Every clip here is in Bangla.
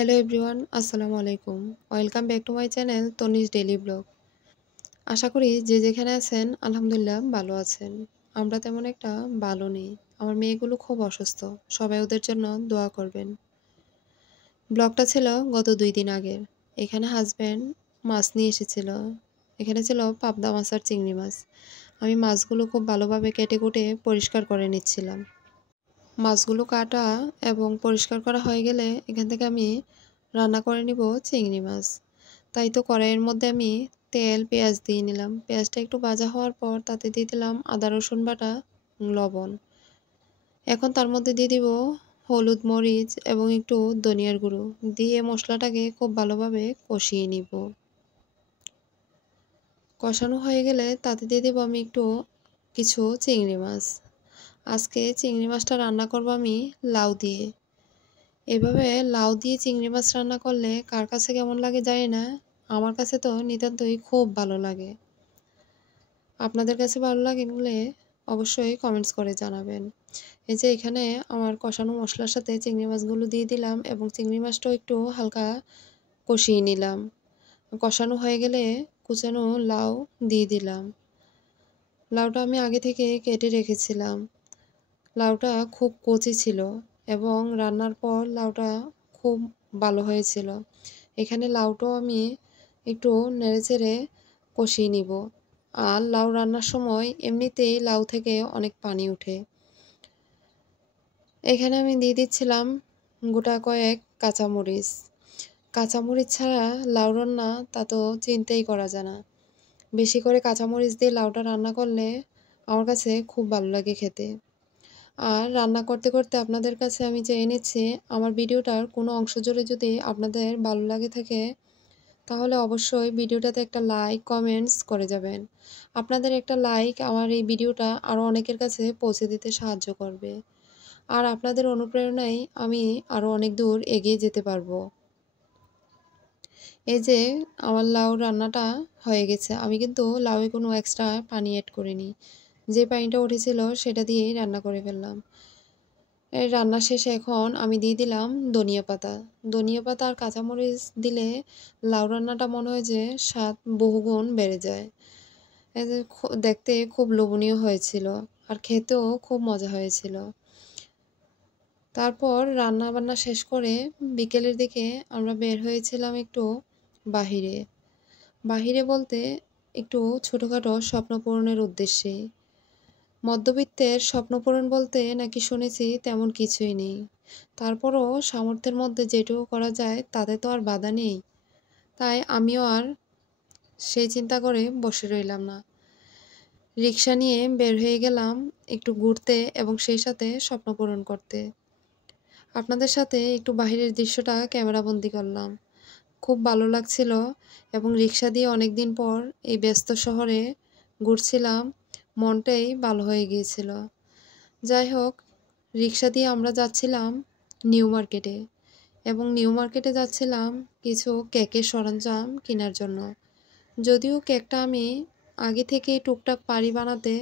হ্যালো এভরিওয়ান, আসসালামু আলাইকুম। Welcome back to my channel Tanish daily blog. আশা করি যে যেখানে আছেন আলহামদুলিল্লাহ ভালো আছেন। আমরা তেমন একটা ভালো নেই। আমার মেয়েগুলো খুব অসুস্থ। সবাই ওদের জন্য দোয়া করবেন। ব্লগটা ছিল গত 2 দিন আগের। এখানে হাজব্যান্ড মাছ নিয়ে এসেছিল। এখানে ছিল পাবদা মাছ আর চিংড়ি মাছ। আমি মাছগুলো খুব ভালোভাবে কেটে কুটে পরিষ্কার করে নিচ্ছিলাম। মাছগুলো কাটা এবং পরিষ্কার করা হয়ে গেলে এখান থেকে আমি রান্না করে নিব চিংড়ি মাছ। তাই তো কড়াইয়ের মধ্যে আমি তেল পেঁয়াজ দিয়ে নিলাম। পেঁয়াজটা একটু ভাজা হওয়ার পর তাতে দিয়ে দিলাম আদা রসুন বাটা, লবণ। এখন তার মধ্যে দিয়ে দিব হলুদ মরিচ এবং একটু ধনিয়ার গুঁড়ো দিয়ে মশলাটাকে খুব ভালোভাবে কষিয়ে নিব। কষানো হয়ে গেলে তাতে দিয়ে দেবো আমি একটু কিছু চিংড়ি মাছ। আজকে চিংড়ি মাছটা রান্না করব আমি লাউ দিয়ে। এভাবে লাউ দিয়ে চিংড়ি মাছ রান্না করলে কার কাছে কেমন লাগে জানি না, আমার কাছে তো নিতান্তই খুব ভালো লাগে। আপনাদের কাছে ভালো লাগলে অবশ্যই কমেন্টস করে জানাবেন। এই যে এখানে আমার কষানো মশলার সাথে চিংড়ি মাছগুলো দিয়ে দিলাম এবং চিংড়ি মাছটাও একটু হালকা কষিয়ে নিলাম। কষানো হয়ে গেলে কুচানো লাউ দিয়ে দিলাম। লাউটা আমি আগে থেকে কেটে রেখেছিলাম। লাউটা খুব কচি ছিল এবং রান্নার পর লাউটা খুব ভালো হয়েছিল। এখানে লাউটাও আমি একটু নেড়েচেড়ে কষিয়ে নিব। আর লাউ রান্নার সময় এমনিতেই লাউ থেকে অনেক পানি ওঠে। এখানে আমি দিয়ে দিচ্ছিলাম গোটা কয়েক কাঁচামরিচ। কাঁচামরিচ ছাড়া লাউ রান্না তা তো চিন্তাই করা যায় না। বেশি করে কাঁচামরিচ দিয়ে লাউটা রান্না করলে আমার কাছে খুব ভালো লাগে খেতে। আর রান্না করতে করতে আপনাদের কাছে আমি চেয়ে নিচ্ছি আমার ভিডিওটার কোনো অংশ জুড়ে যদি আপনাদের ভালো লাগে থাকে তাহলে অবশ্যই ভিডিওটাতে একটা লাইক কমেন্টস করে যাবেন। আপনাদের একটা লাইক আমার এই ভিডিওটা আরও অনেকের কাছে পৌঁছে দিতে সাহায্য করবে। আর আপনাদের অনুপ্রেরণায় আমি আরও অনেক দূর এগিয়ে যেতে পারবো। এই যে আমার লাউ রান্নাটা হয়ে গেছে। আমি কিন্তু লাউয়ে কোনো এক্সট্রা পানি অ্যাড করিনি। যে পানিটা উঠেছিল সেটা দিয়েই রান্না করে ফেললাম। এর রান্না শেষে এখন আমি দিয়ে দিলাম ধনিয়া পাতা। ধনিয়া পাতা আর কাঁচামরিচ দিলে লাউ রান্নাটা মনে হয় যে স্বাদ বহুগুণ বেড়ে যায়। এই যে দেখতে খুব লোভনীয় হয়েছিল আর খেতেও খুব মজা হয়েছিল। তারপর রান্না বান্না শেষ করে বিকেলের দিকে আমরা বের হয়েছিলাম একটু বাহিরে। বাহিরে বলতে একটু ছোটোখাটো স্বপ্ন পূরণের উদ্দেশ্যে। মধ্যবিত্তের স্বপ্নপূরণ বলতে নাকি শুনেছি তেমন কিছুই নেই। তারপরও সামর্থ্যের মধ্যে যেটুকু করা যায় তাতে তো আর বাধা নেই। তাই আমিও আর সেই চিন্তা করে বসে রইলাম না। রিক্সা নিয়ে বের হয়ে গেলাম একটু ঘুরতে এবং সেই সাথে স্বপ্ন পূরণ করতে। আপনাদের সাথে একটু বাহিরের দৃশ্যটা ক্যামেরাবন্দি করলাম। খুব ভালো লাগছিল এবং রিক্সা দিয়ে অনেক দিন পর এই ব্যস্ত শহরে ঘুরছিলাম, মনটাই ভালো হয়ে গিয়েছিল। যাই হোক, রিক্সা দিয়ে আমরা যাচ্ছিলাম নিউ মার্কেটে এবং নিউ মার্কেটে যাচ্ছিলাম কিছু কেকের সরঞ্জাম কেনার জন্য। যদিও কেকটা আমি আগে থেকেই টুকটাক পারি বানাতে,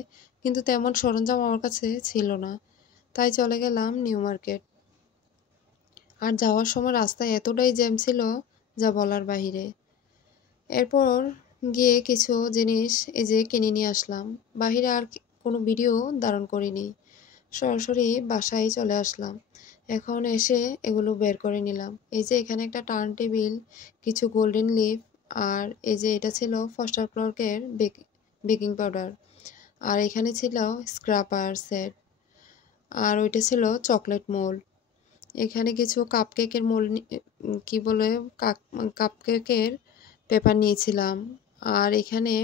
কিন্তু তেমন সরঞ্জাম আমার কাছে ছিল না। তাই চলে গেলাম নিউ মার্কেট। আর যাওয়ার সময় রাস্তায় এতটাই জ্যাম ছিল যা বলার বাহিরে। এরপর গিয়ে কিছু জিনিস এই যে কিনে নিয়ে আসলাম। বাহিরে আর কোনো ভিডিও ধারণ করিনি, সরাসরি বাসায় চলে আসলাম। এখন এসে এগুলো বের করে নিলাম। এই যে এখানে একটা টার্ন টেবিল, কিছু গোল্ডেন লিফ, আর এই যে এটা ছিল ফস্টার ক্লর্কের বেকিং পাউডার, আর এখানে ছিল স্ক্রাপার সেট, আর ওইটা ছিল চকলেট মোল্ড। এখানে কিছু কাপকেকের মোল্ড, কি বলে, কাপকেকের পেপার নিয়েছিলাম। আর এখানে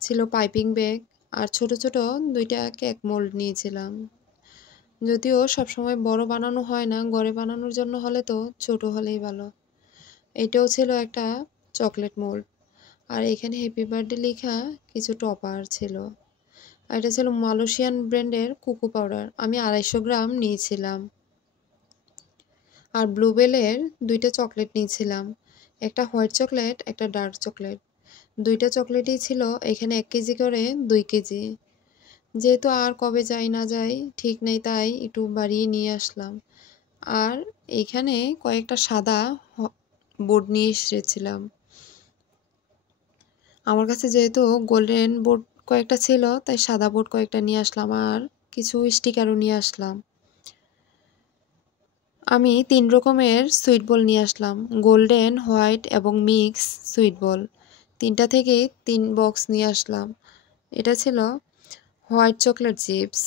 ছিল পাইপিং ব্যাগ আর ছোট ছোট 2টা কেক মোল্ড নিয়েছিলাম। যদিও সবসময় বড় বানানো হয় না, ঘরে বানানোর জন্য হলে তো ছোট হলেই ভালো। এটাও ছিল একটা চকলেট মোল্ড। আর এখানে হ্যাপি বার্থডে লেখা কিছু টপার ছিল। আর এটা ছিল মালয়েশিয়ান ব্র্যান্ডের কোকো পাউডার, আমি 250 গ্রাম নিয়েছিলাম। আর ব্লুবেলের 2টা চকলেট নিয়েছিলাম, একটা হোয়াইট চকলেট একটা ডার্ক চকলেট। 2টা চকলেটই ছিল এখানে 1 কেজি করে 2 কেজি। যেহেতু আর কবে যাই না যাই ঠিক নেই তাই একটু বাড়িয়ে নিয়ে আসলাম। আর এইখানে কয়েকটা সাদা বোর্ড নিয়ে এসেছিলাম। আমার কাছে যেহেতু গোল্ডেন বোর্ড কয়েকটা ছিল, তাই সাদা বোর্ড কয়েকটা নিয়ে আসলাম আর কিছু স্টিকারও নিয়ে আসলাম। আমি 3 রকমের সুইট বল নিয়ে আসলাম, গোল্ডেন, হোয়াইট এবং মিক্স সুইট বল। 3টা থেকে 3 বক্স নিয়ে আসলাম। এটা ছিল হোয়াইট চকলেট চিপস।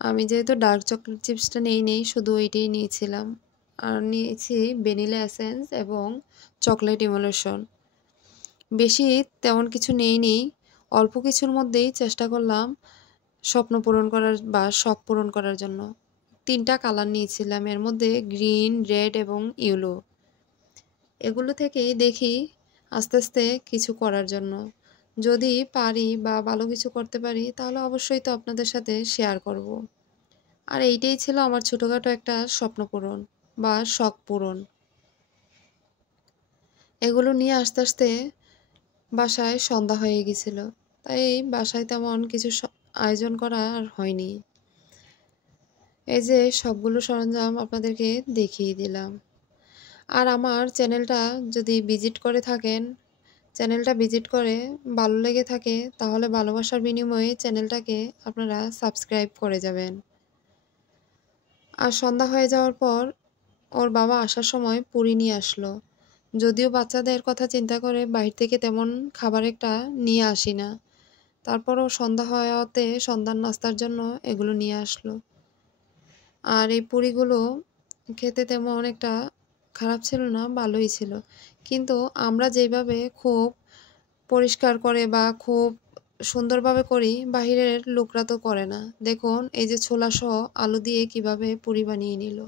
আমি যেহেতু ডার্ক চকলেট চিপসটা নেই, শুধু ওইটাই নিয়েছিলাম। আর নিয়েছি ভ্যানিলা এসেন্স এবং চকলেট ইমোলেশন। বেশি তেমন কিছু নেইনি, অল্প কিছুর মধ্যেই চেষ্টা করলাম স্বপ্ন পূরণ করার বা শখ পূরণ করার জন্য। 3টা কালার নিয়েছিলাম, এর মধ্যে গ্রিন, রেড এবং ইয়েলো। এগুলো থেকেই দেখি আস্তে আস্তে কিছু করার জন্য। যদি পারি বা ভালো কিছু করতে পারি তাহলে অবশ্যই তো আপনাদের সাথে শেয়ার করব। আর এইটাই ছিল আমার ছোটোখাটো একটা স্বপ্ন পূরণ বা শখ পূরণ। এগুলো নিয়ে আস্তে আস্তে বাসায় সন্ধ্যা হয়ে গেছিল, তাই বাসায় তেমন কিছু আয়োজন করা আর হয়নি। এই যে সবগুলো সরঞ্জাম আপনাদেরকে দেখিয়ে দিলাম। আর আমার চ্যানেলটা যদি ভিজিট করে থাকেন, চ্যানেলটা ভিজিট করে ভালো লেগে থাকে, তাহলে ভালোবাসার বিনিময়ে চ্যানেলটাকে আপনারা সাবস্ক্রাইব করে যাবেন। আর সন্ধ্যা হয়ে যাওয়ার পর ওর বাবা আসার সময় পুরি নিয়ে আসলো। যদিও বাচ্চাদের কথা চিন্তা করে বাইরে থেকে তেমন খাবার একটা নিয়ে আসি না, তারপরও সন্ধ্যা হওয়াতে সন্ধ্যার নাস্তার জন্য এগুলো নিয়ে আসলো। আর এই পুরিগুলো খেতে তেমন একটা খারাপ ছিল না, ভালোই ছিল। কিন্তু আমরা যেভাবে খুব পরিষ্কার করে বা খুব সুন্দরভাবে করি, বাহিরের লোকরা তো করে না। দেখুন এই যে ছোলা সহ আলু দিয়ে কিভাবে পুরি বানিয়ে নিল।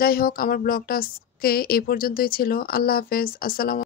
যাই হোক, আমার ব্লগটা আজকে এই পর্যন্তই ছিল। আল্লাহ হাফেজ, আসসালামু